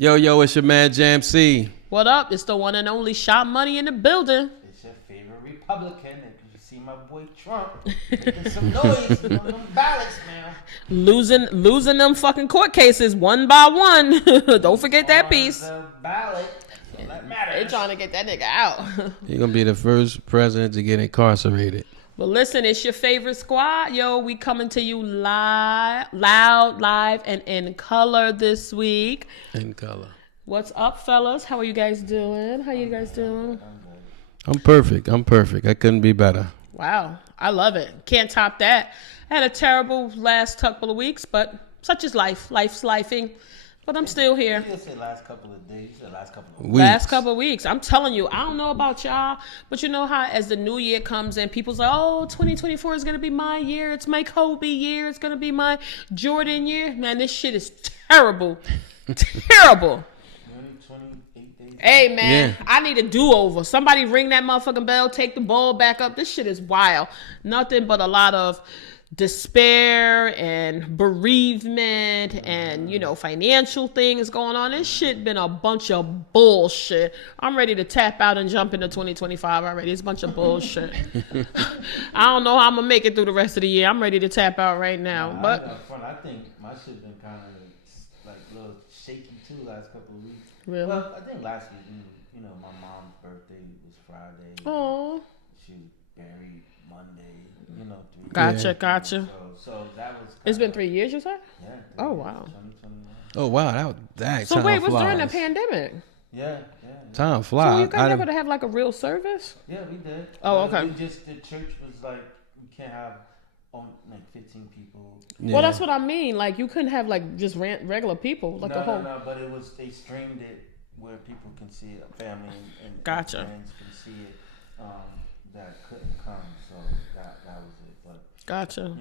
Yo, it's your man Jam C. What up? It's the one and only Shot Money in the building. It's your favorite Republican. If you see my boy Trump making some noise on them ballots, man. Losing them fucking court cases one by one. Don't forget that piece. The ballot. So that matters. They trying to get that nigga out. He's gonna be the first president to get incarcerated. But listen, it's your favorite squad. Yo, we coming to you live, loud, live, and in color this week. In color. What's up, fellas? How are you guys doing? How you guys doing? I'm perfect. I couldn't be better. Wow, I love it. Can't top that. I had a terrible last couple of weeks, but such is life. Life's lifing. But I'm still here. You say last couple of days. You said last couple of Weeks. Last couple of weeks. I'm telling you, I don't know about y'all, but you know how as the new year comes in, people's like, oh, 2024 is going to be my year. It's my Kobe year. It's going to be my Jordan year. Man, this shit is terrible. Terrible. 28 days. Hey, man, Yeah. I need a do-over. Somebody ring that motherfucking bell, take the ball back up. This shit is wild. Nothing but a lot of despair and bereavement and, you know, financial things going on. This shit been a bunch of bullshit. I'm ready to tap out and jump into 2025 already. It's a bunch of bullshit. I don't know how I'm going to make it through the rest of the year. I'm ready to tap out right now. But I think my shit been kind of like a little shaky too last couple of weeks. Really? Well, I think last week, you know, my mom's birthday was Friday. Oh, She was buried Monday. You know, 3 gotcha, days. gotcha. So that was. It's been 3 years, you said? Yeah. Oh, wow. 2021. Oh wow, that So time wait, flies. what's during the pandemic? Yeah. Time So flies. you guys able to have like a real service? Yeah, we did. Oh, But okay. We just the church was like we can't have like 15 people. Yeah. Well, that's what I mean. Like, you couldn't have like just regular people, like the whole. No. But it was they streamed it where people can see it, family and Gotcha. friends can see it. That couldn't come, so that was it. But Gotcha. you know,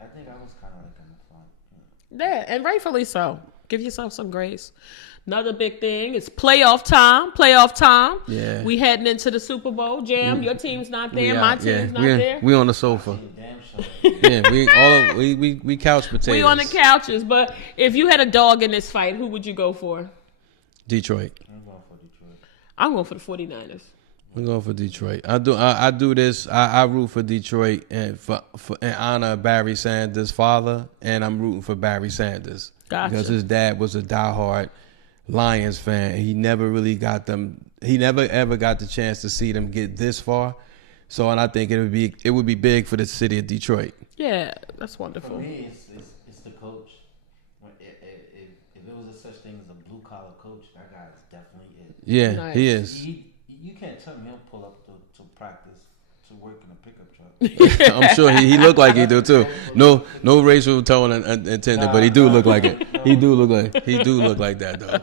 I think I was kind of like in the front. Yeah, and rightfully so. Give yourself some grace. Another big thing is playoff time. Playoff time. Yeah. We heading into the Super Bowl. Jam, your team's not there. My team's not we there. We on the sofa. Damn show. Yeah, we couch potatoes. We on the couches. But if you had a dog in this fight, who would you go for? Detroit. I'm going for Detroit. I'm going for the 49ers. We're going for Detroit. I do this. I root for Detroit and for in honor of Barry Sanders' father, and I'm rooting for Barry Sanders Gotcha. because his dad was a diehard Lions fan. He never really got them. He never ever got the chance to see them get this far. So, and I think it would be big for the city of Detroit. Yeah, that's For wonderful. me, it's the coach. If it was a such thing as a blue collar coach, that guy is definitely it. Yeah, Nice. he is. You can't tell me he'll pull up to practice to work in a pickup truck. I'm sure he look like he do too. No racial tone intended, but he do look like it. He do look like that though.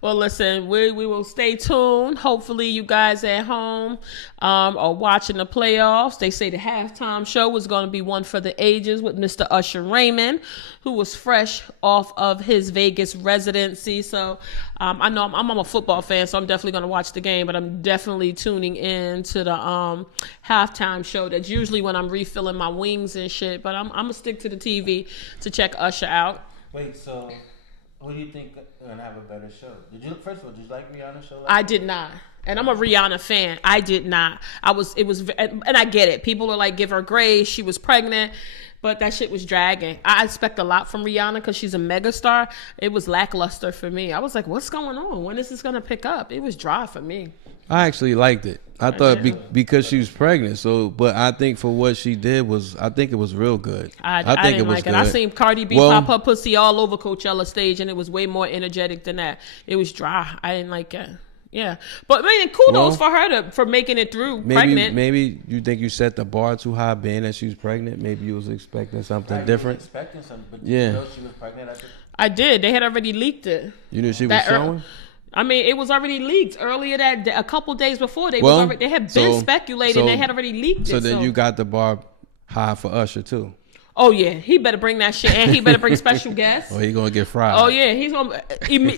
Well, listen, we will stay tuned. Hopefully, you guys at home are watching the playoffs. They say the halftime show was going to be one for the ages with Mr. Usher Raymond, who was fresh off of his Vegas residency. So I know I'm a football fan, so I'm definitely going to watch the game, but I'm definitely tuning in to the halftime show. That's usually when I'm refilling my wings and shit, but I'm going to stick to the TV to check Usher out. Wait, so who do you think gonna have a better show? First of all, did you like Rihanna's show? I did not. And I'm a Rihanna fan. I did not. And I get it. People are like, give her grace. She was pregnant, but that shit was dragging. I expect a lot from Rihanna because she's a megastar. It was lackluster for me. I was like, what's going on? When is this going to pick up? It was dry for me. I actually liked it. I thought because she was pregnant. So, but I think for what she did I think it was real good. I think didn't it was like good. it. I seen Cardi B pop her pussy all over Coachella stage, and it was way more energetic than that. It was dry. I didn't like it. Yeah, but I mean, kudos for her for making it through pregnant. Maybe you think you set the bar too high, being that she was pregnant. Maybe you was expecting something different. Expecting something, but Yeah. you know she was pregnant. I did. They had already leaked it. You knew she was showing. I mean, it was already leaked earlier that day, a couple days before. They had been speculating. They had already leaked it. So then you got the bar high for Usher too. Oh yeah, he better bring that shit, and he better bring special guests. Or he gonna get fried. Oh yeah, he's gonna.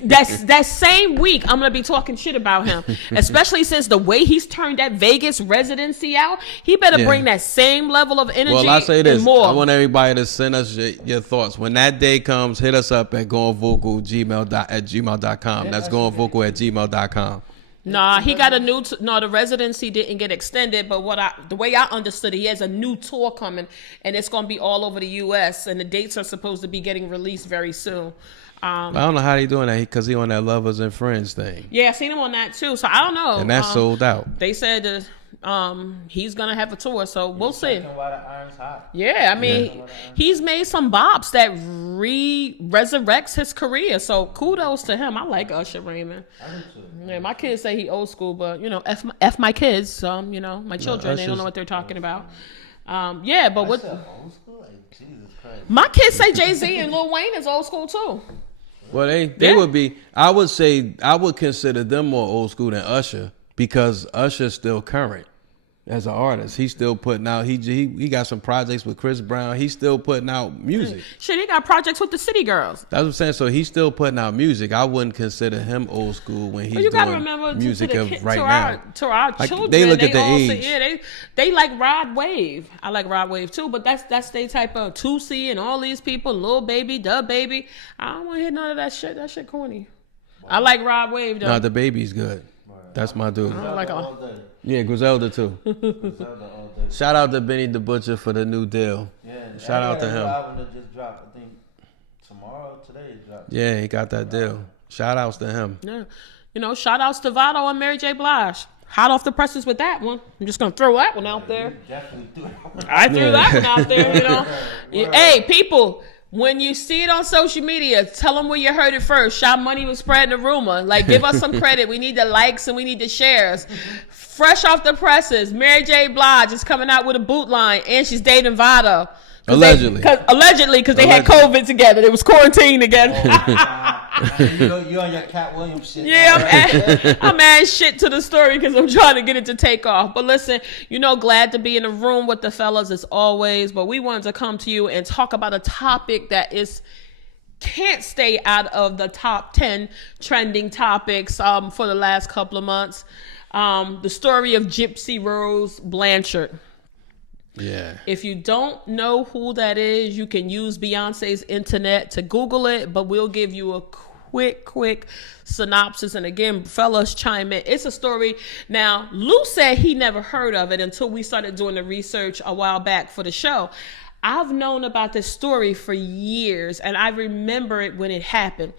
That same week, I'm gonna be talking shit about him, especially since the way he's turned that Vegas residency out. He better bring that same level of energy. Well, I say this: and more. I want everybody to send us your thoughts when that day comes. Hit us up at goinvocal@gmail.com. That's goinvocal@gmail.com. Nah, he got a new. The residency didn't get extended, but the way I understood it, he has a new tour coming, and it's gonna be all over the U.S. and the dates are supposed to be getting released very soon. I don't know how he doing that because he on that Lovers and Friends thing. Yeah, I seen him on that too. So I don't know. And that's sold out. They said that he's gonna have a tour, so we'll see. Why the iron's hot. Yeah, I mean, he's made some bops that resurrects his career. So kudos to him. I like Usher Raymond. I do too. Yeah, my kids say he old school, but f my kids. My children, they don't know what they're talking about. Yeah, but what? Old school? Like, Jesus Christ. My kids say Jay-Z and Lil Wayne is old school too. Well, they would be. I would consider them more old school than Usher because Usher's still current as an artist. He's still putting out. He got some projects with Chris Brown. He's still putting out music. Shit, he got projects with the City Girls. That's what I'm saying. So he's still putting out music. I wouldn't consider him old school when he's doing music of right now. To our children, they look at the age. They like Rod Wave. I like Rod Wave too, but that's their type of 2C and all these people, Lil Baby, Dub Baby. I don't want to hear none of that shit. That shit corny. I like Rod Wave though. No, the Baby's good. That's my dude. I like Yeah, Griselda too. Shout out to Benny the Butcher for the new deal. Yeah, shout out to him. Album that just dropped, I think today it dropped. Yeah, he got that deal. Shout outs to him. Yeah, shout outs to Vado and Mary J. Blige. Hot off the presses with that one. I'm just gonna throw that one out there. Definitely threw that one. I threw that one out there. Hey, people. When you see it on social media, tell them where you heard it first. Sha Money was spreading the rumor. Like, give us some credit. We need the likes and we need the shares. Fresh off the presses, Mary J. Blige is coming out with a boot line, and she's dating Vado. Allegedly, because they had COVID together. They was quarantined together. You on your Cat Williams shit. Yeah, I'm adding shit to the story because I'm trying to get it to take off. But listen, glad to be in the room with the fellas as always. But we wanted to come to you and talk about a topic that can't stay out of the top 10 trending topics for the last couple of months. The story of Gypsy Rose Blanchard. Yeah. If you don't know who that is, you can use Beyonce's internet to Google it, but we'll give you a quick synopsis. And again, fellas, chime in. It's a story. Now, Lou said he never heard of it until we started doing the research a while back for the show. I've known about this story for years, and I remember it when it happened.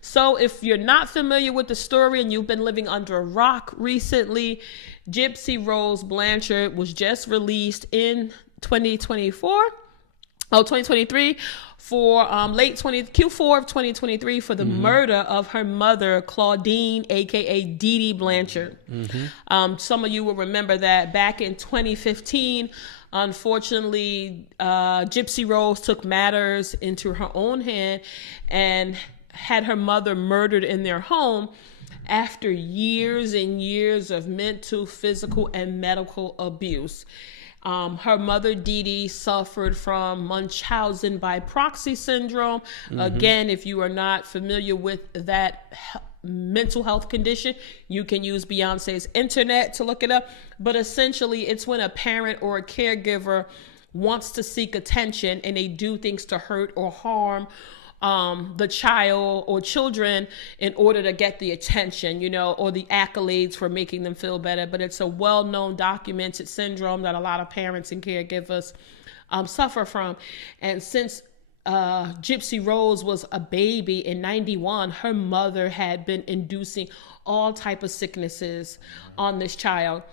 So if you're not familiar with the story and you've been living under a rock recently, Gypsy Rose Blanchard was just released in 2023 for Q4 of 2023 for the murder of her mother, Claudine, aka Dee Dee Blanchard. Some of you will remember that back in 2015, unfortunately, Gypsy Rose took matters into her own hand and had her mother murdered in their home after years and years of mental, physical, and medical abuse. Her mother, Dee Dee, suffered from Münchausen by proxy syndrome. Again, if you are not familiar with that mental health condition, you can use Beyonce's internet to look it up. But essentially, it's when a parent or a caregiver wants to seek attention and they do things to hurt or harm the child or children in order to get the attention, or the accolades for making them feel better. But it's a well-known documented syndrome that a lot of parents and caregivers suffer from. And since Gypsy Rose was a baby in 91, her mother had been inducing all type of sicknesses on this child.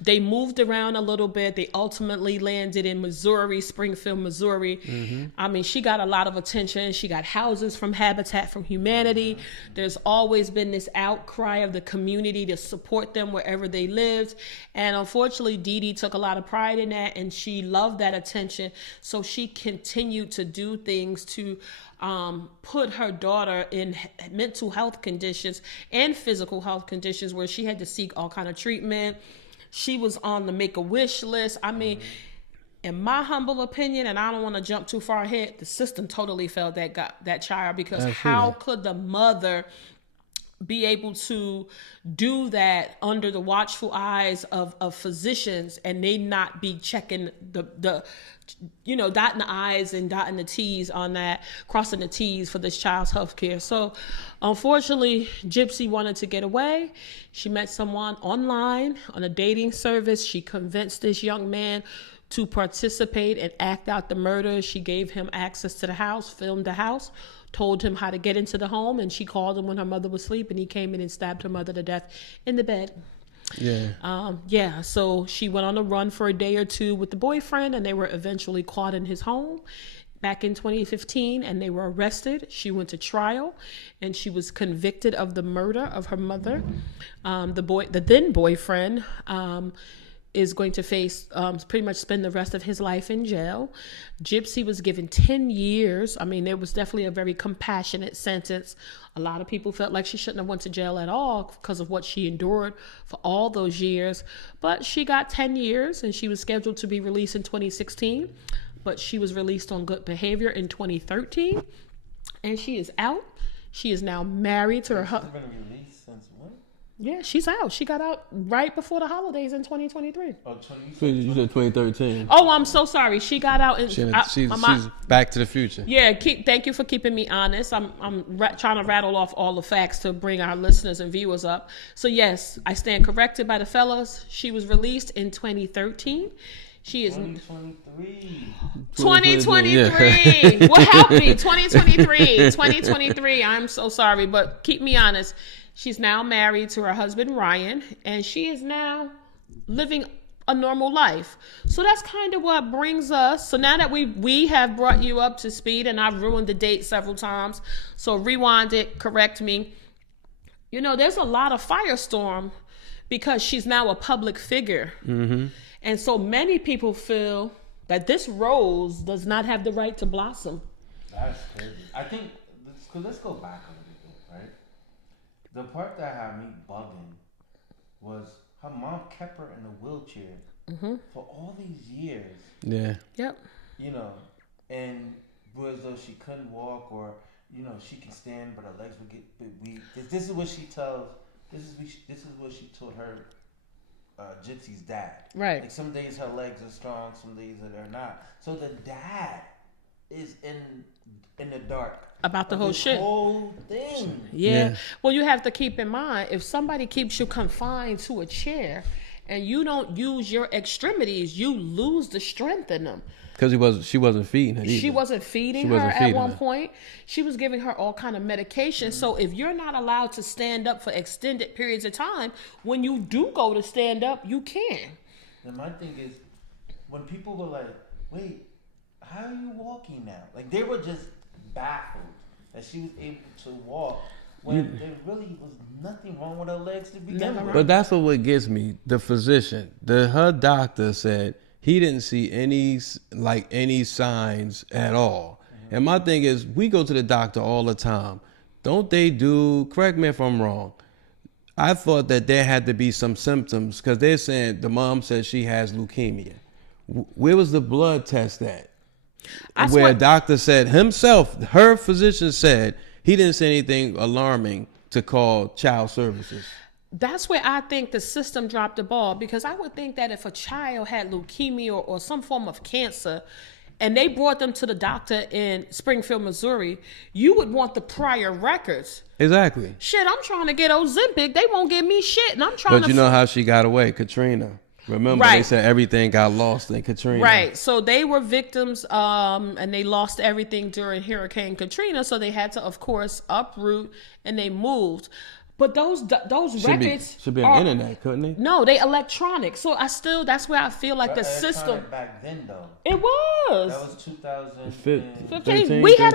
They moved around a little bit. They ultimately landed in Missouri, Springfield, Missouri. I mean, she got a lot of attention. She got houses from Habitat for Humanity. There's always been this outcry of the community to support them wherever they lived. And unfortunately, Dee Dee took a lot of pride in that, and she loved that attention. So she continued to do things to put her daughter in mental health conditions and physical health conditions where she had to seek all kind of treatment. She was on the Make-A-Wish list. I mean, in my humble opinion, and I don't want to jump too far ahead, the system totally failed that child, because how could the mother be able to do that under the watchful eyes of physicians, and they not be checking the dotting the I's and dotting the T's on that, crossing the T's for this child's health care. So unfortunately, Gypsy wanted to get away. She met someone online on a dating service. She convinced this young man to participate and act out the murder. She gave him access to the house, filmed the house, told him how to get into the home, and she called him when her mother was asleep, and he came in and stabbed her mother to death in the bed. So she went on a run for a day or two with the boyfriend, and they were eventually caught in his home back in 2015, and they were arrested. She went to trial, and she was convicted of the murder of her mother. The then boyfriend is going to face pretty much spend the rest of his life in jail. Gypsy was given 10 years. I mean, there was definitely a very compassionate sentence. A lot of people felt like she shouldn't have went to jail at all because of what she endured for all those years. But she got 10 years, and she was scheduled to be released in 2016. But she was released on good behavior in 2013, and she is out. She is now married to her husband. She's been released since when? Yeah, she's out. She got out right before the holidays in 2023. Oh, You said 2013. Oh, I'm so sorry. She got out in. She's Back to the Future. Yeah, thank you for keeping me honest. I'm trying to rattle off all the facts to bring our listeners and viewers up. So yes, I stand corrected by the fellas. She was released in 2013. She is 2023. 2023. What help me? 2023. I'm so sorry, but keep me honest. She's now married to her husband, Ryan, and she is now living a normal life. So that's kind of what brings us. So now that we have brought you up to speed, and I've ruined the date several times, so rewind it, correct me. There's a lot of firestorm because she's now a public figure. Mm-hmm. And so many people feel that this rose does not have the right to blossom. That's crazy. I think, let's go back a little bit, right? The part that had me bugging was her mom kept her in a wheelchair for all these years. Yeah. Yep. And was though she couldn't walk, or she can stand but her legs would get weak. This is what she tells. This is what she told her Gypsy's dad. Right. Like some days her legs are strong, some days they're not. So the dad is in the dark about the whole shit. Whole thing. Yeah. Well, you have to keep in mind, if somebody keeps you confined to a chair and you don't use your extremities, you lose the strength in them. Because she wasn't feeding her either. She wasn't feeding her at one point. She was giving her all kind of medication. Mm-hmm. So if you're not allowed to stand up for extended periods of time, when you do go to stand up, you can. And my thing is, when people were like, wait, how are you walking now? Like, they were just baffled that she was able to walk when there really was nothing wrong with her legs to begin with. But that's what gets me. The physician, her doctor said he didn't see any signs at all. Mm-hmm. And my thing is, we go to the doctor all the time. Don't they correct me if I'm wrong, I thought that there had to be some symptoms, because they're saying the mom said she has leukemia. Where was the blood test at? Where a doctor said himself, her physician said, he didn't say anything alarming to call child services. That's where I think the system dropped the ball, because I would think that if a child had leukemia or some form of cancer and they brought them to the doctor in Springfield, Missouri, you would want the prior records. Exactly. Shit, I'm trying to get Ozempic. They won't give me shit. And I'm trying But you know how she got away, Katrina. Remember, They said everything got lost in Katrina. Right. So they were victims, and they lost everything during Hurricane Katrina. So they had to, of course, uproot, and they moved. But those records should be on the internet, couldn't they? No, they electronic. So that's where I feel like the system back then though. It was. That was 2015. We had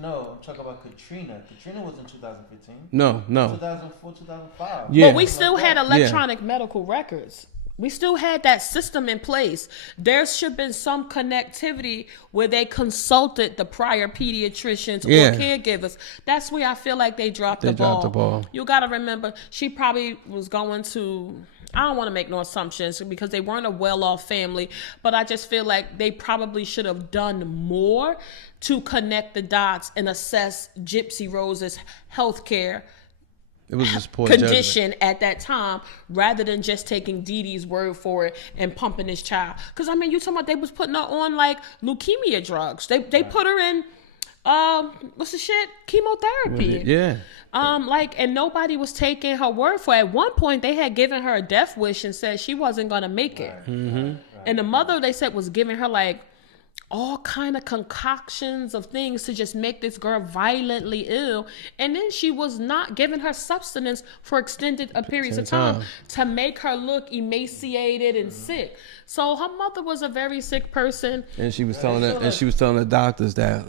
No, I'm talking about Katrina. Katrina was in 2015. No. 2004, 2005. Yeah. But we still had electronic medical records. We still had that system in place. There should have been some connectivity where they consulted the prior pediatricians or caregivers. That's where I feel like they dropped the ball. You got to remember, she probably was going to, I don't want to make no assumptions because they weren't a well-off family, but I just feel like they probably should have done more to connect the dots and assess Gypsy Rose's healthcare It was just poor condition judgment. at that time, rather than just taking Dee Dee's word for it and pumping this child. Because I mean, you talking about they was putting her on like leukemia drugs. They put her in what's the shit, chemotherapy. Yeah. And nobody was taking her word for it. At one point, they had given her a death wish and said she wasn't gonna make it. And the mother, they said, was giving her like all kind of concoctions of things to just make this girl violently ill, and then she was not giving her sustenance for extended periods of time to make her look emaciated and sick. So her mother was a very sick person, And she was telling the doctors that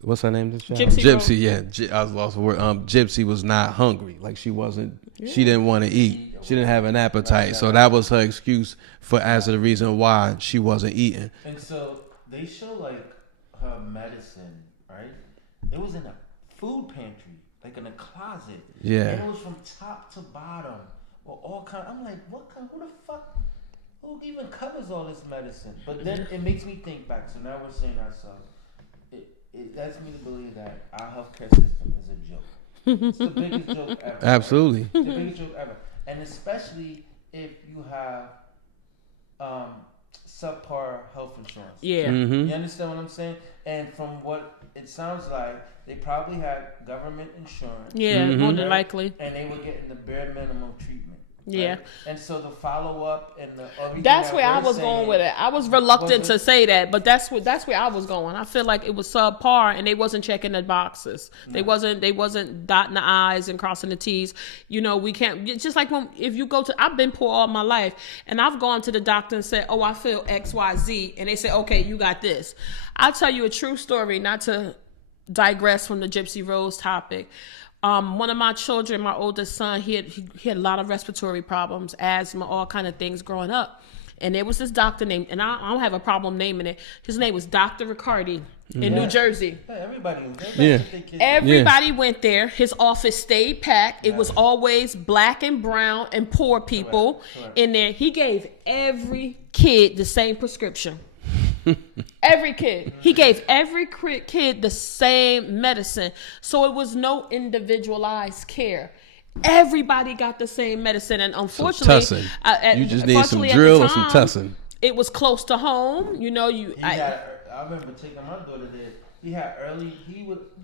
what's her name? This child? Gypsy Yeah. I was lost for word. Gypsy was not hungry. Like she wasn't. She didn't want to eat. She didn't have an appetite. So that was her excuse for as the reason why she wasn't eating. And so they show like her medicine, right? It was in a food pantry, like in a closet. Yeah. And it was from top to bottom, or all kind. I'm like, who the fuck? Who even covers all this medicine? But then it makes me think back. So now we're saying ourselves. It lets me to believe that our healthcare system is a joke. It's the biggest joke ever. Absolutely. Right? It's the biggest joke ever. And especially if you have subpar health insurance. yeah. Mm-hmm. You understand what I'm saying? And from what it sounds like, they probably had government insurance. Yeah, Mhm. more than likely. And they were getting the bare minimum treatment. Yeah. Right? And so the follow up and the everything That's that where I we're was saying, going with it. I was reluctant to say that, but that's where I was going. I feel like it was subpar, and they wasn't checking the boxes. They wasn't dotting the I's and crossing the T's. You know, we can't. It's just like if you go to, I've been poor all my life, and I've gone to the doctor and said, "Oh, I feel XYZ," and they say, "Okay, you got this." I'll tell you a true story, not to digress from the Gypsy Rose topic. One of my children, my oldest son, he had a lot of respiratory problems, asthma, all kind of things growing up. And there was this doctor named, and I don't have a problem naming it. His name was Dr. Riccardi in New Jersey. Yeah, everybody Yeah. took their kids. Everybody went there. His office stayed packed. It was always black and brown and poor people in there. He gave every kid the same prescription. Every kid. He gave every kid the same medicine. So it was no individualized care. Everybody got the same medicine. And unfortunately, tussin. You just need some drill and some tussin. It was close to home. You know, I remember taking my daughter there. He had early.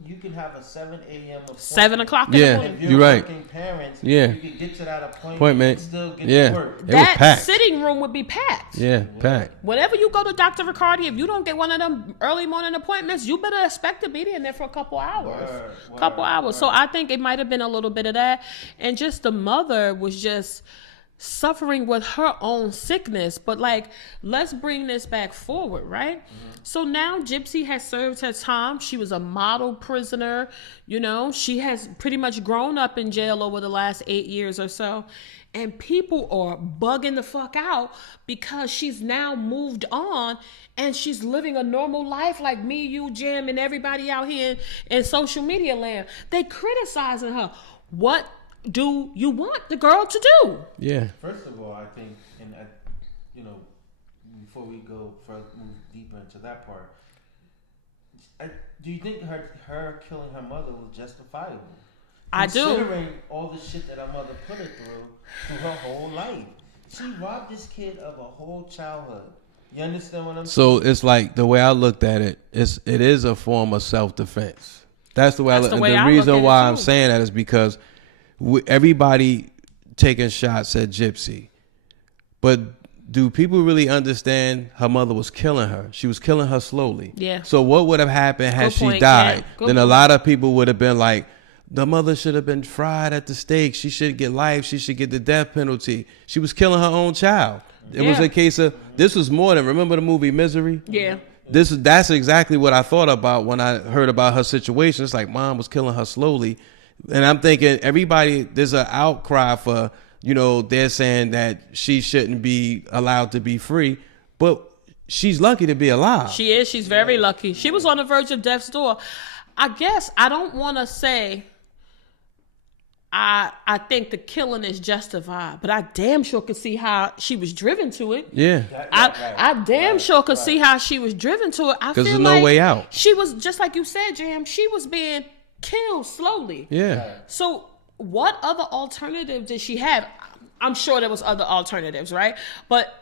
You could have a 7 a.m. appointment. 7 o'clock in the Yeah. morning. If you're You're right. working parents, Yeah. you could get to that appointment Man. and still get Yeah. to work. It was That packed. sitting room would be packed. Yeah, packed. Whenever you go to Dr. Riccardi, if you don't get one of them early morning appointments, you better expect to be in there for a couple hours. So I think it might have been a little bit of that. And just the mother was just suffering with her own sickness. But like, let's bring this back forward, right? So now Gypsy has served her time. She was a model prisoner. You know, she has pretty much grown up in jail over the last 8 years or so. And people are bugging the fuck out because she's now moved on and she's living a normal life like me, you, Jim, and everybody out here in social media land. They criticizing her. What do you want the girl to do? Yeah. First of all, I think, and before we go move deeper into that part, do you think her killing her mother was justifiable? I do. Considering all the shit that her mother put her through her whole life, she robbed this kid of a whole childhood. You understand what I'm saying? So it's like the way I looked at it, it is a form of self-defense. That's the way I look. And the reason why I'm saying that is because everybody taking shots at Gypsy, but do people really understand her mother was killing her? She was killing her slowly. Yeah. So what would have happened had she died? Yeah. Then a lot of people would have been like, the mother should have been fried at the stake. She should get life. She should get the death penalty. She was killing her own child. It was a case of, this was more than, remember the movie Misery? Yeah. That's exactly what I thought about when I heard about her situation. It's like mom was killing her slowly. And I'm thinking there's an outcry for, they're saying that she shouldn't be allowed to be free, but she's lucky to be alive. She is. She's very lucky. She was on the verge of death's door. I guess I don't want to say I think the killing is justified, but I damn sure could see how she was driven to it. Yeah. I damn sure could see how she was driven to it. I feel there's like no way out. She was, just like you said, Jam, she was being killed slowly. Yeah. So what other alternative did she have? I'm sure there was other alternatives, right? But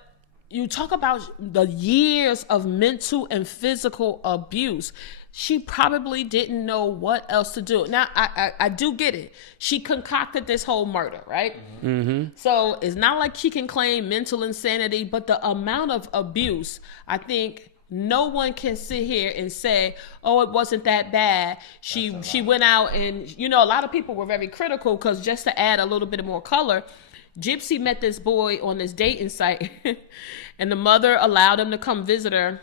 you talk about the years of mental and physical abuse. She probably didn't know what else to do. Now, I do get it. She concocted this whole murder, right? Mm-hmm. So it's not like she can claim mental insanity, but the amount of abuse, I think no one can sit here and say, oh, it wasn't that bad. She went out and, you know, a lot of people were very critical because just to add a little bit more color, Gypsy met this boy on this dating site and the mother allowed him to come visit her.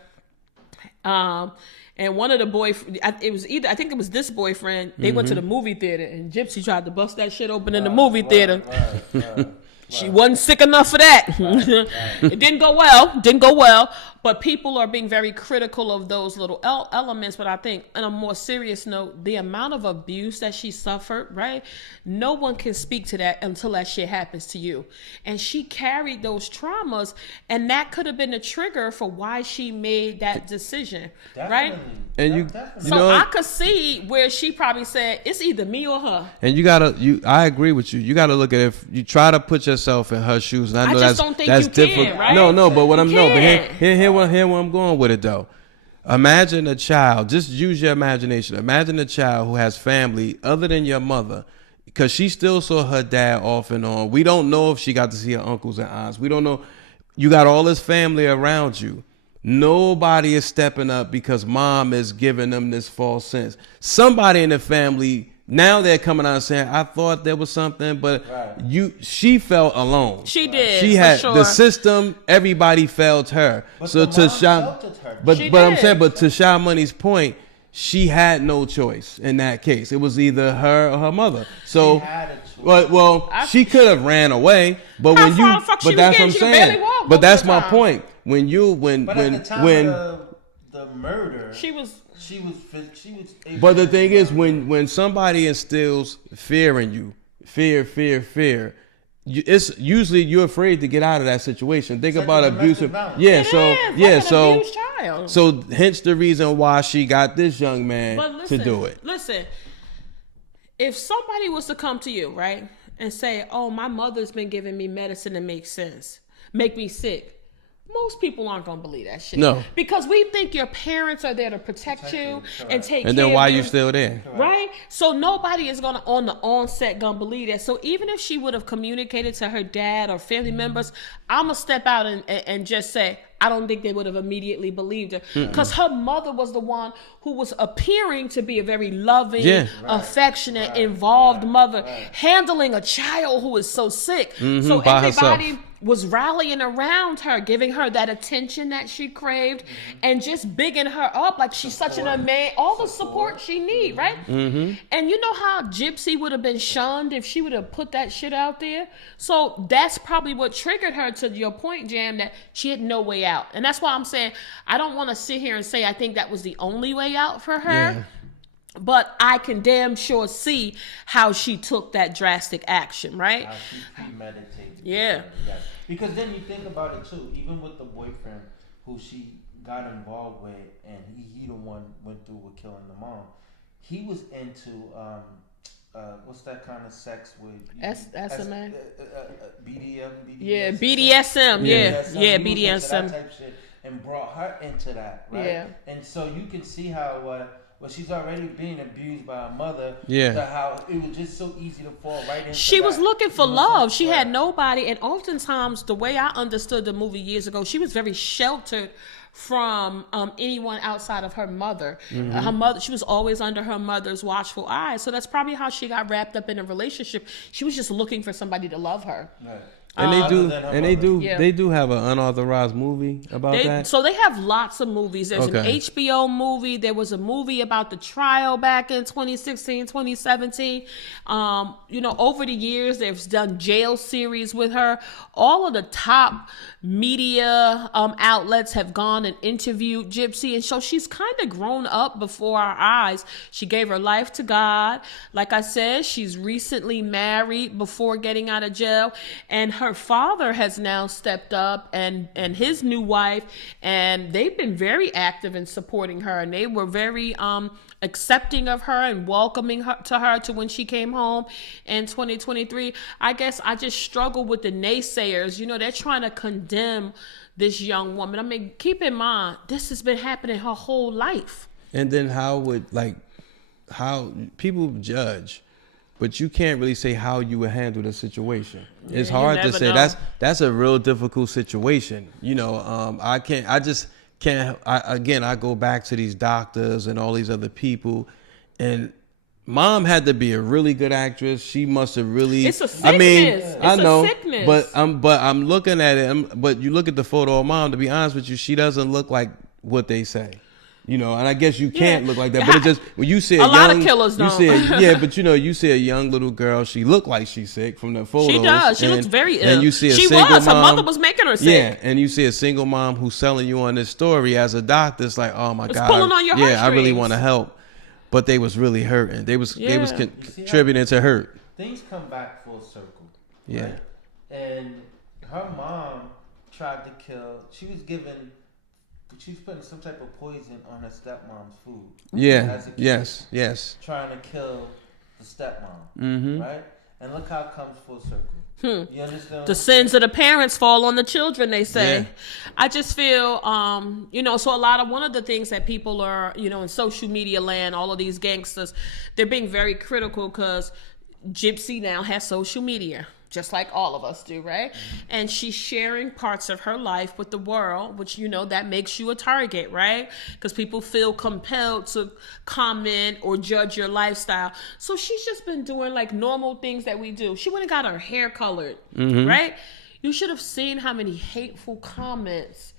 And one of the boyfriends, I think it was this boyfriend, they went to the movie theater and Gypsy tried to bust that shit open in the movie theater. She wasn't sick enough for that. It didn't go well, but people are being very critical of those little elements. But I think on a more serious note, the amount of abuse that she suffered, right? No one can speak to that until that shit happens to you. And she carried those traumas, and that could have been the trigger for why she made that decision, right? And so I could see where she probably said, it's either me or her. And I agree with you. You gotta look at it. If you try to put yourself in her shoes, and I know just don't think that's you different. can, right? No, but what I'm You no, but can't. here where I'm going with it though. Imagine a child. Just use your imagination. Imagine a child who has family other than your mother, because she still saw her dad off and on. We don't know if she got to see her uncles and aunts. We don't know. You got all this family around you. Nobody is stepping up because mom is giving them this false sense. Somebody in the family, now they're coming out and saying, I thought there was something, but she felt alone. She did. She had the system, everybody felt her. But so the to mom Sha, felt it her. but She I'm did. saying, but to Sha Money's point, she had no choice in that case. It was either her or her mother. So, She had a choice. well, she could have ran away, but How when far you, the fuck she but was that's what getting? I'm She could barely saying. walk But most that's of the my time. point. When But at the time of the murder, She was able But the to thing do is, that. when somebody instills fear in you, fear, it's usually you're afraid to get out of that situation. Think Such about a domestic abusive. violence. Yeah, It so is, yeah, like an so abused child. so hence the reason why she got this young man But to do it. Listen, if somebody was to come to you, right, and say, oh, my mother's been giving me medicine to make me sick, most people aren't going to believe that shit. No. Because we think your parents are there to protect you and take care And then of why you. you still there? Right? So nobody is going to, on the onset, going to believe that. So even if she would have communicated to her dad or family members, I'm going to step out and just say, I don't think they would have immediately believed her. Because her mother was the one who was appearing to be a very loving, affectionate, involved mother, handling a child who is so sick. So by everybody herself. was rallying around her, giving her that attention that she craved, and just bigging her up like she's such an amazing, all the support she need, right? And you know how Gypsy would have been shunned if she would have put that shit out there? So that's probably what triggered her, to your point, Jam, that she had no way out. And that's why I'm saying, I don't want to sit here and say I think that was the only way out for her. Yeah. But I can damn sure see how she took that drastic action, right? How she premeditated. Yeah. Because then you think about it too, even with the boyfriend who she got involved with, and he the one went through with killing the mom. He was into what's that kind of sex with SMA? BDM? Yeah, BDSM. Yeah, He was into that BDSM. type shit and brought her into that, right? Yeah. And so you can see how well, she's already being abused by her mother. Yeah. To how it was just so easy to fall right into She was that. looking for You know, love. so- She had nobody, and oftentimes the way I understood the movie years ago, she was very sheltered from anyone outside of her mother. Her mother, she was always under her mother's watchful eye. So that's probably how she got wrapped up in a relationship. She was just looking for somebody to love her. Right. And Yeah. they do have an unauthorized movie about that. So they have lots of movies. There's an Okay. HBO movie. There was a movie about the trial back in 2016, 2017. Over the years, they've done jail series with her. All of the top media outlets have gone and interviewed Gypsy. And so she's kind of grown up before our eyes. She gave her life to God. Like I said, she's recently married before getting out of jail. And her father has now stepped up and his new wife, and they've been very active in supporting her, and they were very accepting of her and welcoming her to when she came home in 2023. I guess I just struggle with the naysayers. They're trying to condemn this young woman. I mean, keep in mind, this has been happening her whole life. And then how people judge, but you can't really say how you would handle the situation. It's hard to say. Know. That's a real difficult situation. I go back to these doctors and all these other people, and mom had to be a really good actress. She must have really. It's a sickness. I know, a sickness. but I'm looking at it. But you look at the photo of mom. To be honest with you, she doesn't look like what they say. And I guess you can't look like that. But it just when you see a lot young, of killers don't. You see a young little girl. She looked like she's sick from the photos. She does. She looks very ill. And you see she single was. mom, Her mother was making her sick. Yeah, and you see a single mom who's selling you on this story as a doctor. It's like, oh my God, pulling on your I really heartstrings. want to help, but they was really hurting. They was contributing to hurt. Things come back full circle. Yeah, right? And her mom tried to kill. She was putting some type of poison on her stepmom's food. Yeah. As a kid, Yes. Trying to kill the stepmom. Mm-hmm. Right? And look how it comes full circle. You understand? The sins of the parents fall on the children, they say. Yeah. I just feel, so one of the things that people are, in social media land, all of these gangsters, they're being very critical because Gypsy now has social media, just like all of us do, right? And she's sharing parts of her life with the world, which, that makes you a target, right? Because people feel compelled to comment or judge your lifestyle. So she's just been doing like normal things that we do. She went and got her hair colored, right? You should have seen how many hateful comments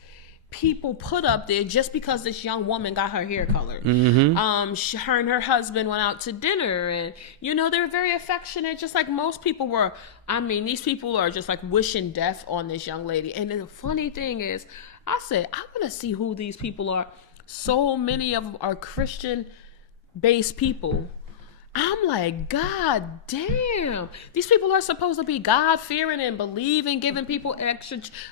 people put up there just because this young woman got her hair colored. Her and her husband went out to dinner, and they were very affectionate, just like most people were. I mean, these people are just like wishing death on this young lady. And then the funny thing is, I said, I want to see who these people are. So many of them are Christian-based people. I'm like, God damn. These people are supposed to be God-fearing and believing, giving people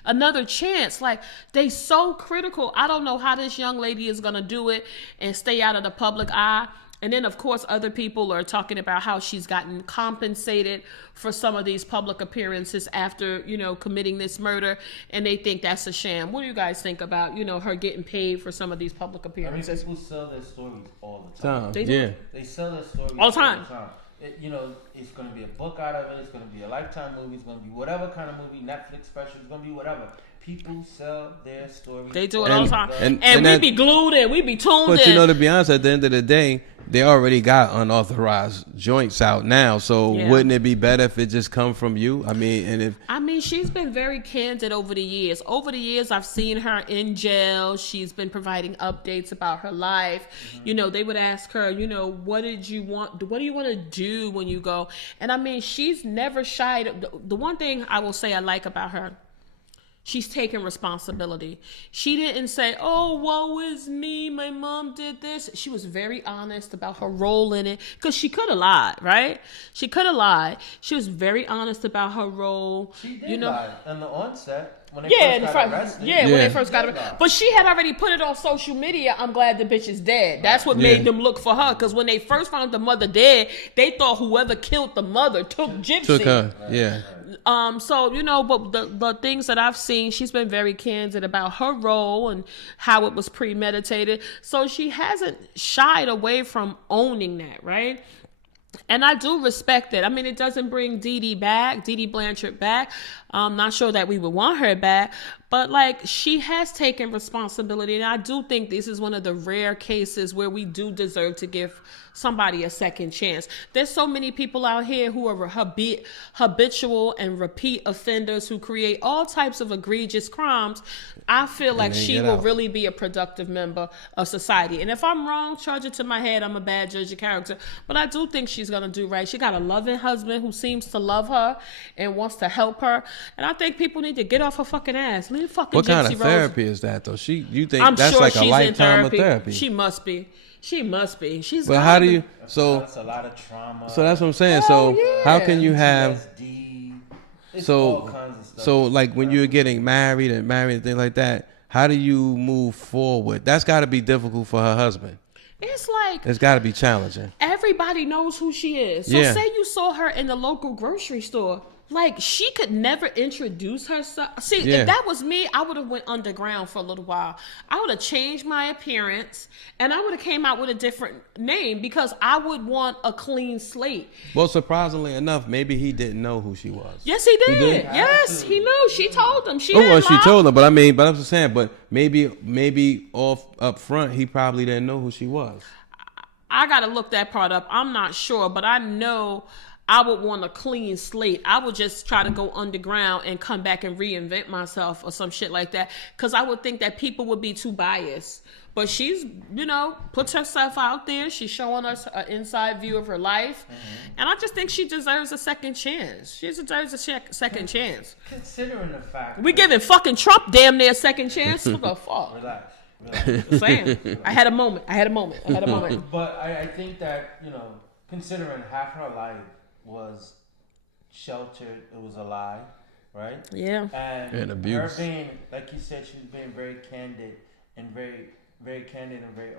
another chance. Like, they so critical. I don't know how this young lady is going to do it and stay out of the public eye. And then, of course, other people are talking about how she's gotten compensated for some of these public appearances after, committing this murder. And they think that's a sham. What do you guys think about, her getting paid for some of these public appearances? People sell their stories all the time. They do. They sell their stories all the time. It's going to be a book out of it. It's going to be a Lifetime movie. It's going to be whatever kind of movie, Netflix special. It's going to be whatever. People sell their stories. They do it all the time. And we be glued in. We be tuned in. But to be honest, at the end of the day, they already got unauthorized joints out now. So wouldn't it be better if it just come from you? I mean, she's been very candid over the years. Over the years, I've seen her in jail. She's been providing updates about her life. They would ask her, what did you want? What do you want to do when you go? And she's never shied. The one thing I will say I like about her, she's taking responsibility. She didn't say, oh, woe is me, my mom did this. She was very honest about her role in it, because she could have lied, right? She could have lied. She was very honest about her role. She did lie in the onset. When they first got arrested. When they first got arrested. But she had already put it on social media, I'm glad the bitch is dead. That's what made them look for her. Because when they first found the mother dead, they thought whoever killed the mother took Gypsy. Took her, yeah. But the things that I've seen, she's been very candid about her role and how it was premeditated. So she hasn't shied away from owning that, right? And I do respect it. It doesn't bring Dee Dee Blanchard back. I'm not sure that we would want her back, But like, she has taken responsibility, and I do think this is one of the rare cases where we do deserve to give somebody a second chance. There's so many people out here who are habitual and repeat offenders who create all types of egregious crimes. I feel like she will really be a productive member of society. And if I'm wrong, charge it to my head. I'm a bad judge of character. But I do think she's going to do right. She got a loving husband who seems to love her and wants to help her. And I think people need to get off her fucking ass. Leave fucking What Gypsy kind of Rose. therapy is that, though? You think I'm that's sure like a she's lifetime in of therapy? She must be. She must be. She's. But how do you? So That's a lot of trauma. So that's what I'm saying. Hell So yeah. how can you have? PTSD, it's all kinds of stuff. So like when you're getting married and things like that, how do you move forward? That's got to be difficult for her husband. It's like It's got to be challenging. everybody knows who she is. So Yeah. say you saw her in the local grocery store. Like, she could never introduce herself. See, Yeah. if that was me, I would have went underground for a little while. I would have changed my appearance, and I would have came out with a different name because I would want a clean slate. Well, surprisingly enough, maybe he didn't know who she was. Yes, he did. did? Yes, he knew. She told him. She Oh, didn't well, she lie. told him, but I'm just saying. But maybe off up front, he probably didn't know who she was. I gotta look that part up. I'm not sure, but I know I would want a clean slate. I would just try to go underground and come back and reinvent myself or some shit like that. Because I would think that people would be too biased. But she's, puts herself out there. She's showing us an inside view of her life. Mm-hmm. And I just think she deserves a second chance. She deserves a second chance. Considering the fact... We giving fucking Trump damn near a second chance? What the fuck? Relax. Just saying. I had a moment. But I think that, considering half her life was sheltered, it was a lie, right? Yeah. And abuse. Her being, like you said, she was being very candid and very very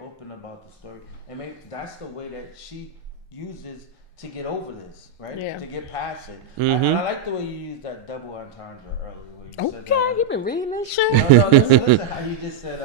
open about the story. And maybe that's the way that she uses to get over this, right? Yeah. To get past it. Mm-hmm. And I like the way you used that double entendre earlier. Where you said that, You been reading this shit? No, listen how you just said,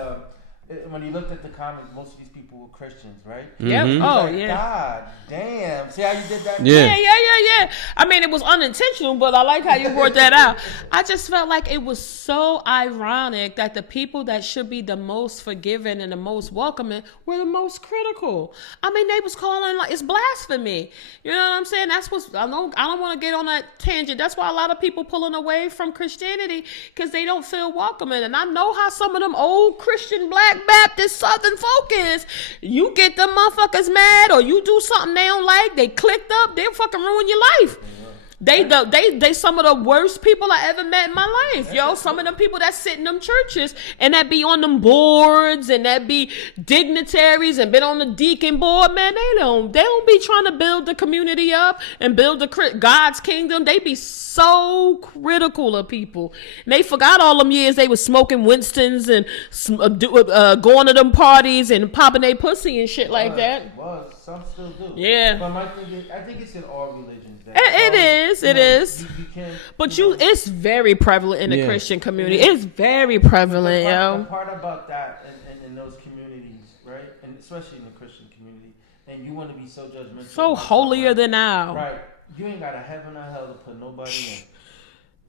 when you looked at the comments, most of these people were Christians, right? Yep. Mhm. Oh, Like, yeah. God damn. See how you did that? Yeah. Yeah. I mean, it was unintentional, but I like how you brought that out. I just felt like it was so ironic that the people that should be the most forgiving and the most welcoming were the most critical. I mean, they was calling like it's blasphemy. You know what I'm saying? That's what's I don't want to get on that tangent. That's why a lot of people pulling away from Christianity because they don't feel welcoming. And I know how some of them old Christian Black Baptist Southern folk is. You get them motherfuckers mad or you do something they don't like, they clicked up, they'll fucking ruin your life. They some of the worst people I ever met in my life, yo. Some of them people that sit in them churches and that be on them boards and that be dignitaries and been on the deacon board, man. They don't be trying to build the community up and build God's kingdom. They be so critical of people. And they forgot all them years they was smoking Winstons and going to them parties and popping their pussy and shit like that. Was some still do. Yeah. But my thing is, I think it's in all religions. It is. You can, But it's very prevalent in the Yeah. Christian community. It's very prevalent, the yo. part about that in those communities, right, and especially in the Christian community, and you want to be so judgmental, So holier than thou. right? You ain't got a heaven or hell to put nobody in.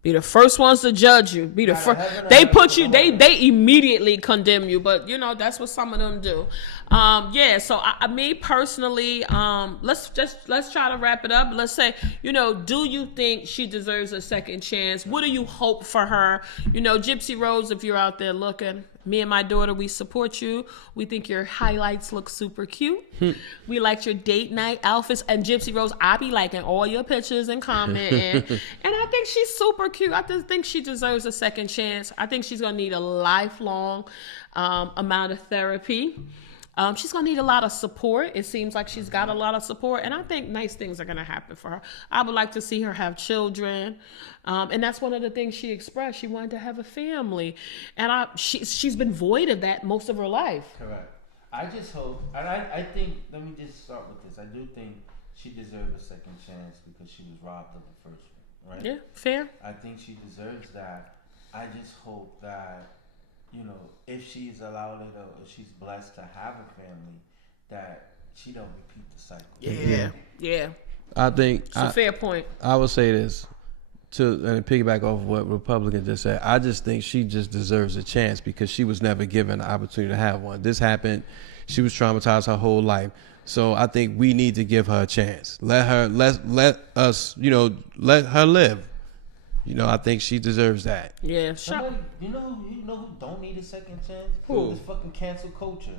Be the first ones to judge you. Be the first. They put you. They immediately condemn you. But that's what some of them do. So me personally, let's try to wrap it up. Let's say, do you think she deserves a second chance? What do you hope for her? Gypsy Rose, if you're out there looking, me and my daughter, we support you. We think your highlights look super cute. We liked your date night outfits. And Gypsy Rose, I be liking all your pictures and commenting. And I think she's super cute. I just think she deserves a second chance. I think she's going to need a lifelong amount of therapy. She's going to need a lot of support. It seems like she's got a lot of support. And I think nice things are going to happen for her. I would like to see her have children. And that's one of the things she expressed. She wanted to have a family. And she's been void of that most of her life. Correct. I just hope, and I think, let me just start with this. I do think she deserves a second chance because she was robbed of the first one, right? Yeah, fair. I think she deserves that. I just hope that, if she's allowed it or if she's blessed to have a family, that she don't repeat the cycle. Yeah. I think It's a fair point. I would say this: and piggyback off of what Republican just said, I just think she just deserves a chance because she was never given the opportunity to have one. This happened. She was traumatized her whole life. So I think we need to give her a chance. Let her live. I think she deserves that. Yeah. Somebody, you know who don't need a second chance? Who? This fucking cancel culture.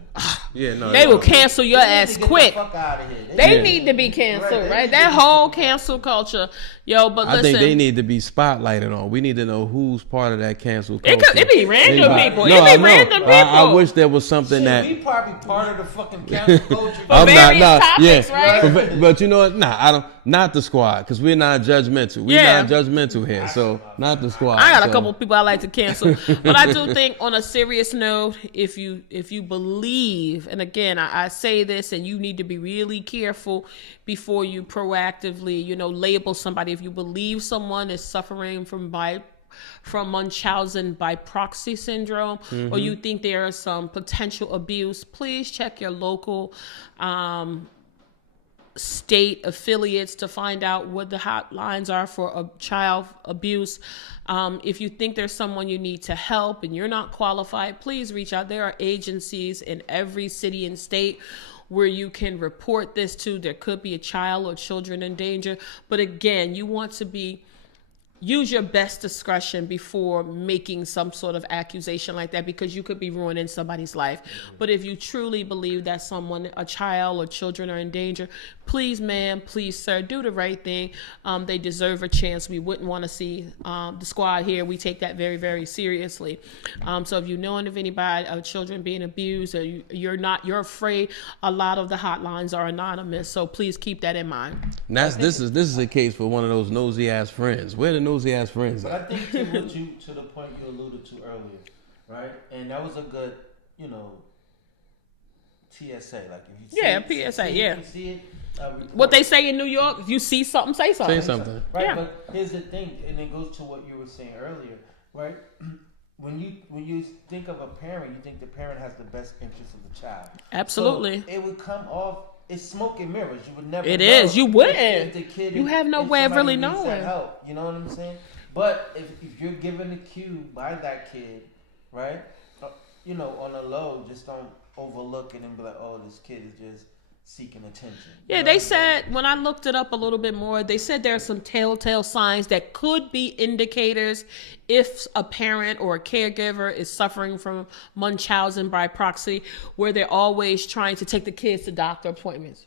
Yeah, no. They will cancel your ass quick. The fuck out of here. They need to be canceled, right? That whole cancel culture. Yo, but listen. I think they need to be spotlighted on. We need to know who's part of that cancel culture. It be random people. No, It be random people. I wish there was something that. We probably part of the fucking cancel culture. For various topics, right? But you know what? Nah, I don't. Not the squad, because we're not judgmental. We're not judgmental here, so not the squad. I got a couple people I like to cancel, but I do think, on a serious note, if you believe, and again, I say this, and you need to be really careful before you proactively, label somebody. If you believe someone is suffering from Münchausen by proxy syndrome, or you think there is some potential abuse, please check your local state affiliates to find out what the hotlines are for child abuse. If you think there's someone you need to help and you're not qualified, please reach out. There are agencies in every city and state where you can report this to. There could be a child or children in danger. But again, you want to use your best discretion before making some sort of accusation like that, because you could be ruining somebody's life. But if you truly believe that a child or children are in danger, please, ma'am, please, sir, do the right thing. They deserve a chance. We wouldn't want to see the squad here. We take that very, very seriously. So if you know of anybody, children being abused, or you're afraid, a lot of the hotlines are anonymous. So please keep that in mind. And this is a case for one of those nosy ass friends. Where the nosy ass friends But at? I think to the point you alluded to earlier, right? And that was a good, TSA. Like if you PSA, if yeah. you see it, What they say in New York, if you see something, say something. Say something. Right, Yeah. but here's the thing, and it goes to what you were saying earlier, right? When you think of a parent, you think the parent has the best interest of the child. Absolutely. So it would come off. It's smoke and mirrors. You would never. It know is. You wouldn't. if the kid You have no way of somebody really needs that knowing. help. You know what I'm saying? But if you're given a cue by that kid, right? On a low, just don't overlook it and be like, oh, this kid is just seeking attention. Yeah, they said, when I looked it up a little bit more, they said there are some telltale signs that could be indicators if a parent or a caregiver is suffering from Münchausen by proxy, where they're always trying to take the kids to doctor appointments.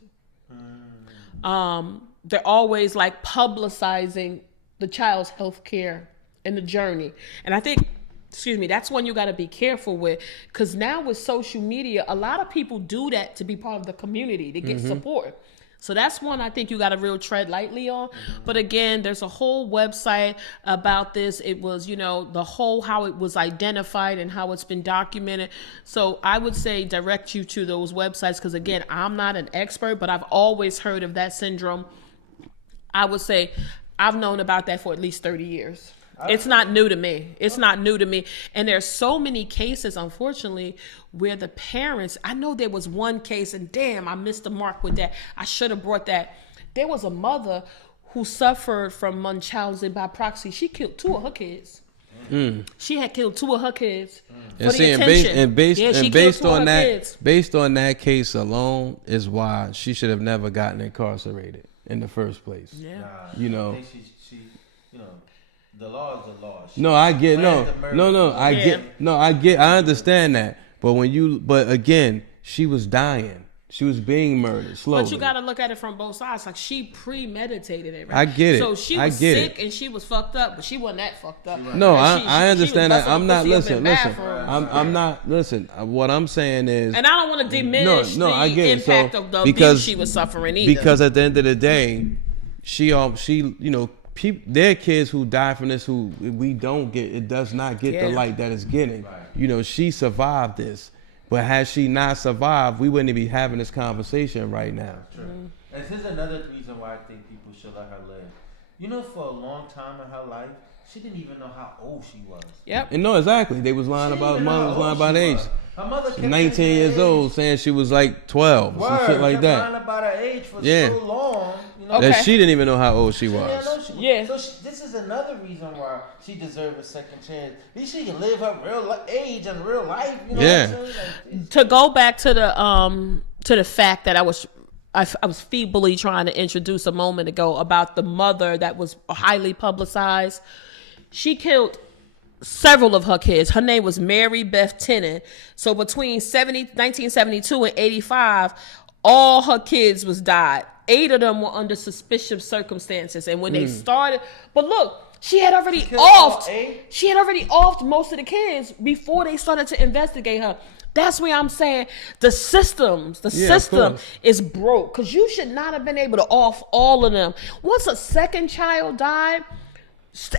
They're always like publicizing the child's health care and the journey. And I think, that's one you got to be careful with, because now with social media, a lot of people do that to be part of the community, to get support. So that's one I think you got to real tread lightly on. But again, there's a whole website about this. It was, the whole how it was identified and how it's been documented. So I would say direct you to those websites, because again, I'm not an expert, but I've always heard of that syndrome. I would say I've known about that for at least 30 years. It's not new to me. And there's so many cases, unfortunately, where the parents, I know there was one case, and damn, I missed the mark with that. I should have brought that. There was a mother who suffered from Münchausen by proxy. She killed 2 of her kids. She had killed 2 of her kids for the attention. Based on that case alone is why she should have never gotten incarcerated in the first place. Yeah. I think she the law is the law. I understand that. But again, she was dying. She was being murdered slowly. But you got to look at it from both sides. Like, she premeditated it, right? I get it. So she was sick and she was fucked up, but she wasn't that fucked up. No, I understand that. I'm not, listen. I'm not, listen. What I'm saying is. And I don't want to diminish the impact of the abuse she was suffering either. Because at the end of the day, there are kids who die from this who we don't get. It does not get the light that it's getting. Right. She survived this. But had she not survived, we wouldn't be having this conversation right now. True. And this is another reason why I think people should let her live. For a long time in her life, she didn't even know how old she was. Yep. And no, exactly. They was lying about, mom was lying about age. Her mother kept 19 years old, saying she was like 12 or some shit like that. Lying about her age for so long. That she didn't even know how old she was. So this is is another reason why she deserves a second chance. At least she can live her real age and real life. You know what I'm saying? Like, to go back to the fact that I was feebly trying to introduce a moment ago about the mother that was highly publicized. She killed several of her kids. Her name was Mary Beth Tennant. So between 1972 and 85, all her kids was died. 8 of them were under suspicious circumstances. And when they started, but look, she had already offed most of the kids before they started to investigate her. That's where I'm saying the system is broke, because you should not have been able to off all of them. Once a second child died,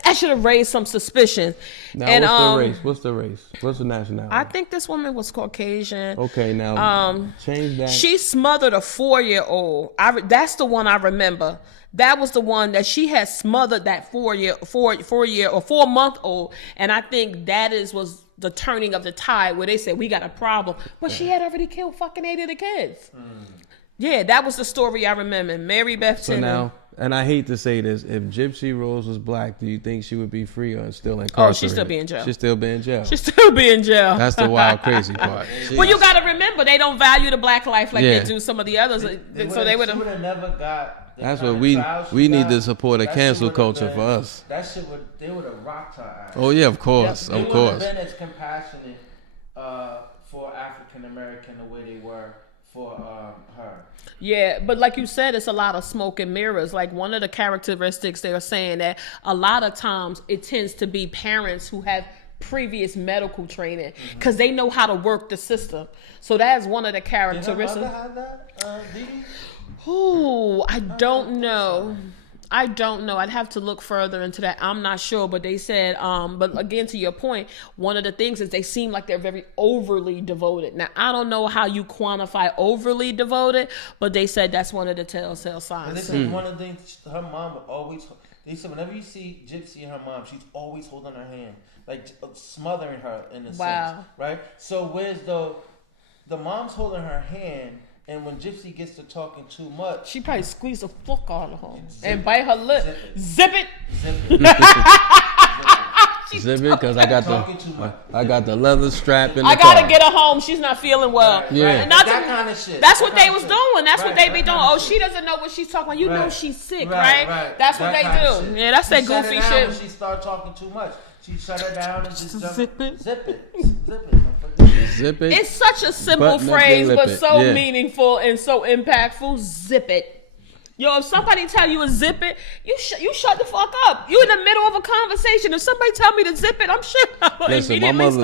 I should have raised some suspicion. Now, and what's the race? What's the nationality? I think this woman was Caucasian. Okay, now change that. She smothered a 4-year-old. That's the one I remember. That was the one that she had smothered that 4-month-old, and I think that was the turning of the tide where they said we got a problem. But she had already killed fucking 8 of the kids. Yeah, that was the story I remember. Mary Beth Tennant. Now, and I hate to say this, if Gypsy Rose was black, do you think she would be free or still incarcerated? Oh, she'd still be in jail. She'd still be in jail. She'd still be in jail. That's the wild, crazy part. Well, you got to remember, they don't value the black life like they do some of the others. She would have never got. That's what we need to support a cancel culture for us. They would have rocked her ass. Oh yeah, of course, They of course. They would have been as compassionate for African American the way they were for her. Yeah, but like you said, it's a lot of smoke and mirrors. Like, one of the characteristics they are saying that a lot of times it tends to be parents who have previous medical training because they know how to work the system. So that's one of the characteristics. Did her mother have that, Dee Dee? Ooh, I don't know. I'd have to look further into that. I'm not sure, but they said, but again, to your point, one of the things is they seem like they're very overly devoted. Now, I don't know how you quantify overly devoted, but they said that's one of the telltale signs. They said one of the things her mom would always, they said whenever you see Gypsy and her mom, she's always holding her hand, like smothering her in a sense, right? So where's the mom's holding her hand, and when Gypsy gets to talking too much, she probably squeeze the fuck out of her and bite her lip. Zip it. Zip it, because I got the leather strap in the I gotta car. get her home. She's not feeling well. Right, Yeah. right. That kind of shit. That's what they was doing. That's what they be doing. Oh, shit. she doesn't know what she's talking about. You know she's sick, Right. That's what they do. Yeah, that's that goofy shit. When she start talking too much, she shut her down and just Zip it. Zip it. Zip it. It's such a simple Button up phrase, your but lip so it. Yeah. meaningful and so impactful. Zip it. Yo, if somebody tell you to zip it, you shut the fuck up. You in the middle of a conversation. If somebody tell me to zip it, I'm shit. Listen,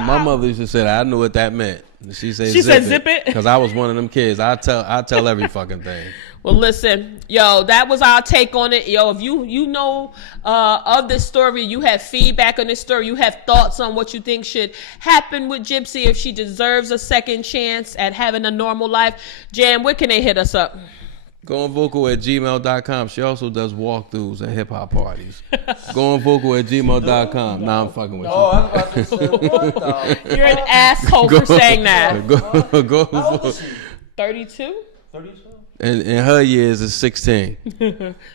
my mother used to say that. I knew what that meant. She said zip it. Because I was one of them kids. I tell every fucking thing. Well, listen, yo, that was our take on it. Yo, if you know of this story, you have feedback on this story, you have thoughts on what you think should happen with Gypsy, if she deserves a second chance at having a normal life, Jam, where can they hit us up? GoinVocal@gmail.com. She also does walkthroughs at hip hop parties. GoinVocal@gmail.com. Now I'm fucking with you. Oh, I'm about to say, what the You're an asshole for saying that. Go How old is she? 32? 32? And in her years is 16.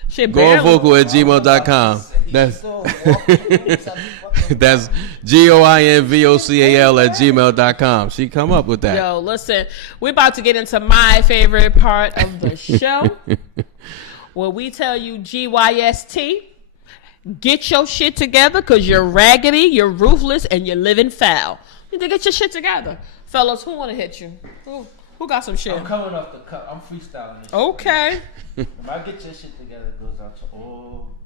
Shit, barely. GoinVocal@gmail.com. That's GoinVocal@gmail.com. She come up with that. Yo, listen, we're about to get into my favorite part of the show, where we tell you GYST, get your shit together, because you're raggedy, you're ruthless, and you're living foul. You need to get your shit together. Fellas, who want to hit you? Who got some shit? I'm coming off the cup. I'm freestyling this shit. Okay. If I get your shit together, it goes out to all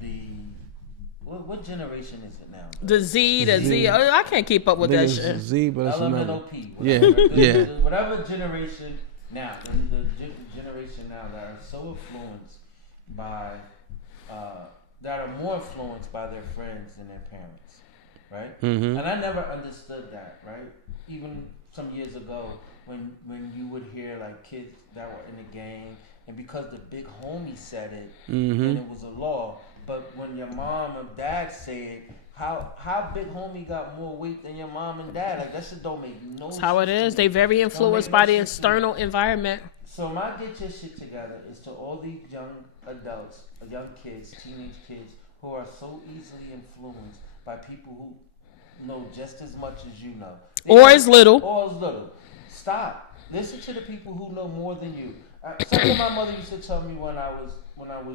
the... What generation is it now? The Z. Oh, I can't keep up with that Niggas shit. Z, but it's another. LMNOP. Yeah, Whatever. yeah. Whatever generation now, the generation now that are so influenced by, that are more influenced by their friends than their parents, right? Mm-hmm. And I never understood that, right? Even some years ago, when you would hear like kids that were in the gang, and because the big homie said it, then it was a law. But when your mom or dad say it, how big homie got more weight than your mom and dad? Like, that shit don't make no sense. That's how it is. They very influenced by the external environment. So my get your shit together is to all these young adults, young kids, teenage kids, who are so easily influenced by people who know just as much as you know. Or as little. Or as little. Stop. Listen to the people who know more than you. Something my mother used to tell me when I was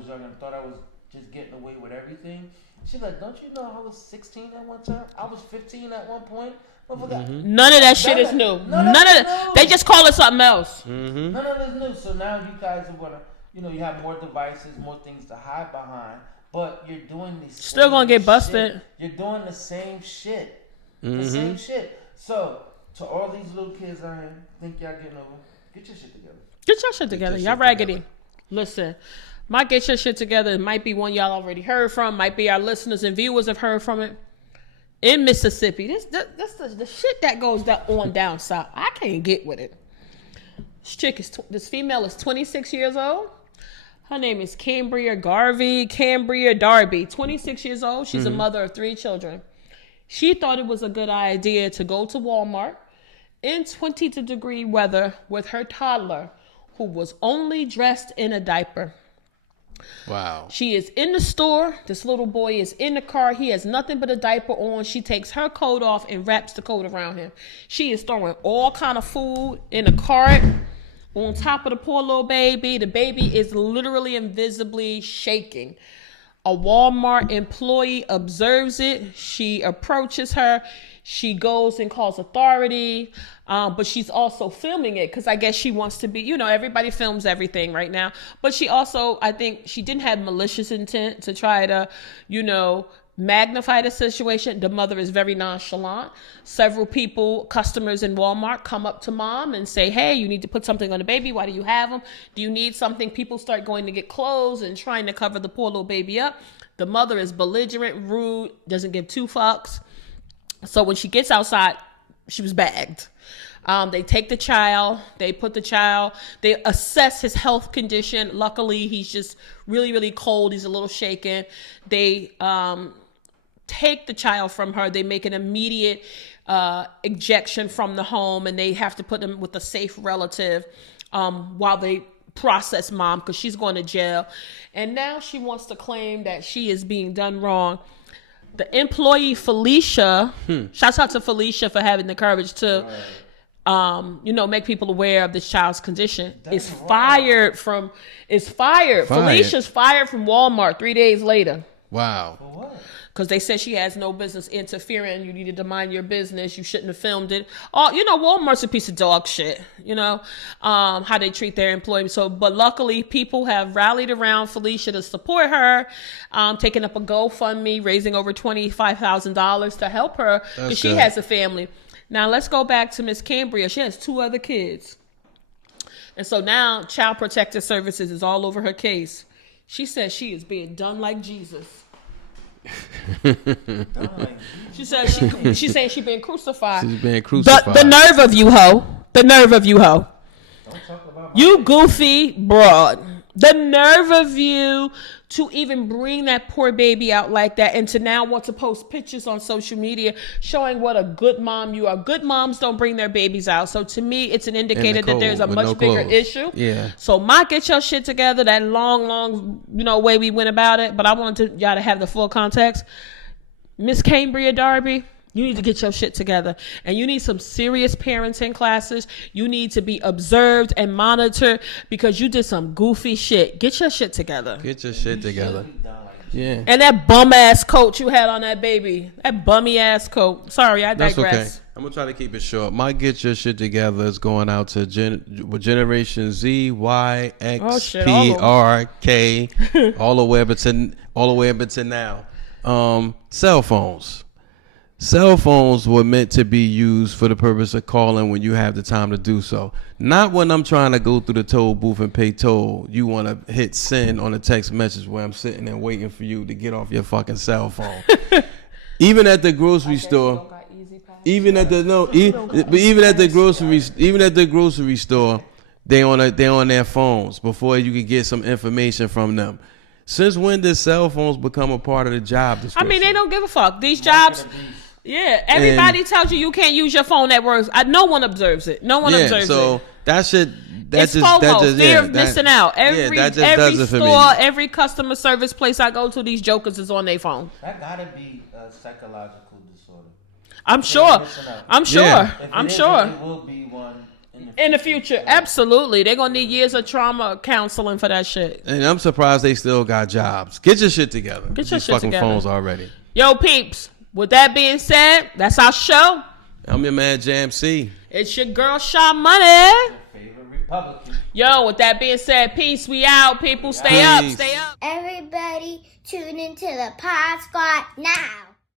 young and thought I was just getting away with everything. She's like, don't you know I was 16 at one time? I was 15 at one point. None of that shit is new. None of that. They just call it something else. None of it is new. So now you guys are gonna, you have more devices, more things to hide behind, but you're doing these. Still gonna get busted. Shit. You're doing the same shit. The same shit. So to all these little kids out here, think y'all getting over? Get your shit together. Get your shit together. Y'all raggedy. Listen. My Get Your Shit Together might be one y'all already heard from, might be our listeners and viewers have heard from it. In Mississippi, this the shit that goes on down south. I can't get with it. This female is 26 years old. Her name is Cambria Darby, 26 years old. She's a mother of 3 children. She thought it was a good idea to go to Walmart in 22-degree weather with her toddler, who was only dressed in a diaper. Wow. She is in the store. This little boy is in the car. He has nothing but a diaper on. She takes her coat off and wraps the coat around him. She is throwing all kind of food in a cart on top of the poor little baby. The baby is literally invisibly shaking. A Walmart employee observes it. She approaches her. She goes and calls authority, but she's also filming it because I guess she wants to be, everybody films everything right now. But she also, I think she didn't have malicious intent to try to, magnify the situation. The mother is very nonchalant. Several customers in Walmart come up to mom and say, hey, you need to put something on the baby. Why do you have them? Do you need something? People start going to get clothes and trying to cover the poor little baby up. The mother is belligerent, rude, doesn't give 2 fucks. So when she gets outside, she was bagged. They take the child, they assess his health condition. Luckily, he's just really, really cold. He's a little shaken. They take the child from her. They make an immediate ejection from the home, and they have to put him with a safe relative while they process mom because she's going to jail. And now she wants to claim that she is being done wrong. The employee Felicia, shouts out to Felicia for having the courage to, make people aware of this child's condition. Is fired. Felicia's fired from Walmart 3 days later. Wow. For what? Because they said she has no business interfering. You needed to mind your business. You shouldn't have filmed it. Walmart's a piece of dog shit. How they treat their employees. But luckily, people have rallied around Felicia to support her, taking up a GoFundMe, raising over $25,000 to help her because she has a family. Now let's go back to Miss Cambria. She has 2 other kids, and so now Child Protective Services is all over her case. She says she is being done like Jesus. She says she's saying she's being crucified. She's being crucified. The nerve of you, hoe. The nerve of you, hoe. Don't talk about You goofy broad. The nerve of you to even bring that poor baby out like that and to now want to post pictures on social media showing what a good mom you are. Good moms don't bring their babies out. So to me, it's an indicator that there's a much bigger issue. Yeah. So get your shit together, that long, way we went about it. But I wanted y'all to have the full context. Miss Cambria Darby, you need to get your shit together. And you need some serious parenting classes. You need to be observed and monitored because you did some goofy shit. Get your shit together. Get your shit together. Yeah. And that bum ass coat you had on that baby. That bummy ass coat. Sorry, I digress. That's okay. I'm going to try to keep it short. My Get Your Shit Together is going out to Generation Z, Y, X, P, R, K, all the way up until now. Cell phones. Cell phones were meant to be used for the purpose of calling when you have the time to do so. Not when I'm trying to go through the toll booth and pay toll. You want to hit send on a text message where I'm sitting and waiting for you to get off your fucking cell phone. Even at the grocery store. Even at the grocery store, they on their phones before you can get some information from them. Since when did cell phones become a part of the job description? I mean, they don't give a fuck. These jobs. Yeah, everybody tells you can't use your phone at work. No one observes it. No one observes it. So that shit, It's FOMO, fear of missing out. Every that just does it for me. store, every customer service place I go to, these jokers is on their phone. That gotta be a psychological disorder. I'm sure. I'm sure. Yeah. I'm sure. It will be one in the future. Absolutely. They're going to need years of trauma counseling for that shit. And I'm surprised they still got jobs. Get your shit together. Get your These shit fucking together. phones already. Yo, peeps. With that being said, that's our show. I'm your man, Jam C. It's your girl, Shaw Money. favorite Republican. Yo, with that being said, peace. We out, people. Stay up. Stay up. Everybody tune into the Pod Squad now.